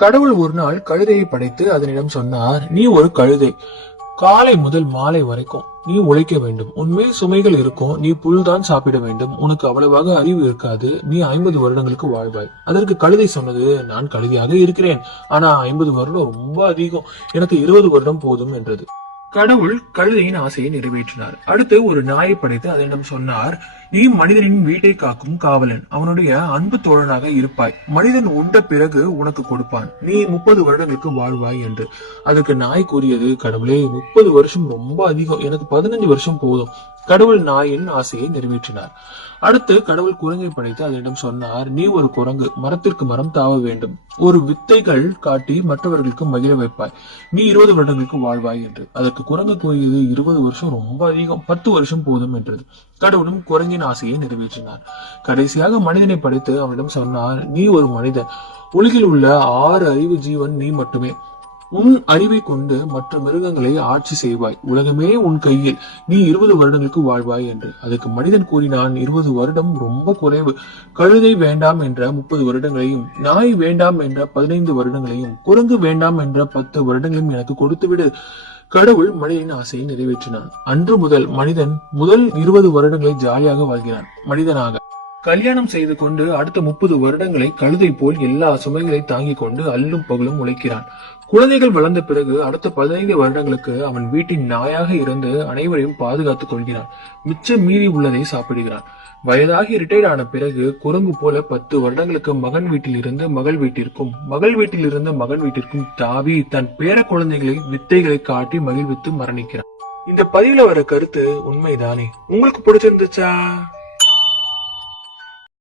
கடவுள் ஒரு நாள் கழுதையை படைத்து அதனிடம் சொன்னார், நீ ஒரு கழுதை. காலை முதல் மாலை வரைக்கும் நீ உழைக்க வேண்டும். உன்மேல் சுமைகள் இருக்கும். நீ புல்தான் சாப்பிட வேண்டும். உனக்கு அவ்வளவாக அறிவு இருக்காது. நீ 50 வருடங்களுக்கு வாழ்வாய். அதற்கு கழுதை சொன்னது, நான் கழுதையாக இருக்கிறேன். ஆனா 50 வருடம் ரொம்ப அதிகம். எனக்கு 20 வருடம் போதும் என்றது. கடவுள் கழுதையின் ஆசையை நிறைவேற்றினார். அடுத்து ஒரு நாயை படைத்து அதனிடம் சொன்னார், நீ மனிதனின் வீட்டை காக்கும் காவலன். அவனுடைய அன்பு தோழனாக இருப்பாய். மனிதன் உண்ட பிறகு உனக்கு கொடுப்பான். நீ 30 வருடங்களுக்கு வாழ்வாய் என்று. அதுக்கு நாய் கூறியது, கடவுளே 30 வருஷம் ரொம்ப அதிகம். எனக்கு 15 வருஷம் போதும். கடவுள் நாயின் ஆசையை நிறைவேற்றினார். அடுத்து கடவுள் குரங்கை படைத்து அதனிடம் சொன்னார், நீ ஒரு குரங்கு. மரத்திற்கு மரம் தாவ வேண்டும். ஒரு வித்தைகள் காட்டி மற்றவர்களுக்கு மகிழ வைப்பாய். நீ 20 வருடங்களுக்கு வாழ்வாய் என்று. அதற்கு குரங்கு கூறியது, 20 வருஷம் ரொம்ப அதிகம். 10 வருஷம் போதும் என்றது. கடவுளும் குரங்கின் ஆசையை நிறைவேற்றினார். கடைசியாக மனிதனை படைத்து அவனிடம் சொன்னார், நீ ஒரு மனிதன். உலகில் உள்ள 6 அறிவு ஜீவன் நீ மட்டுமே. உன் அறிவை கொண்டு மற்ற மிருகங்களை ஆட்சி செய்வாய். உலகமே உன் கையில். நீ 20 வருடங்களுக்கு வாழ்வாய் என்று. அதுக்கு மனிதன் கூறினான், 20 வருடம் ரொம்ப குறைவு. கழுதை வேண்டாம் என்ற 30 வருடங்களையும், நாய் வேண்டாம் என்ற 15 வருடங்களையும், குரங்கு வேண்டாம் என்ற 10 வருடங்களையும் எனக்கு கொடுத்துவிடு. கடவுள் மனிதனின் ஆசையை நிறைவேற்றினான். அன்று முதல் மனிதன் முதல் 20 வருடங்களை ஜாலியாக வாழ்கிறான். மனிதனாக கல்யாணம் செய்து கொண்டு அடுத்த 30 வருடங்களை கழுதை போல் எல்லா சுமைகளை தாங்கிக் கொண்டு அல்லும் பகலும் உழைக்கிறான். குழந்தைகள் வளர்ந்த பிறகு அடுத்த 15 வருடங்களுக்கு அவன் வீட்டின் நாயாக இருந்து அனைவரையும் பாதுகாத்துக் கொள்கிறான். மிச்சம் மீறி உள்ளதை சாப்பிடுகிறான். வயதாகி ரிட்டையர்ட் ஆன பிறகு குரங்கு போல 10 வருடங்களுக்கு மகன் வீட்டில் இருந்து மகள் வீட்டிற்கும், மகள் வீட்டில் இருந்து மகன் வீட்டிற்கும் தாவி தன் பேர குழந்தைகளை வித்தைகளை காட்டி மகிழ்வித்து மரணிக்கிறான். இந்த பதிவுல வர கருத்து உண்மைதானே? உங்களுக்கு பிடிச்சிருந்துச்சா?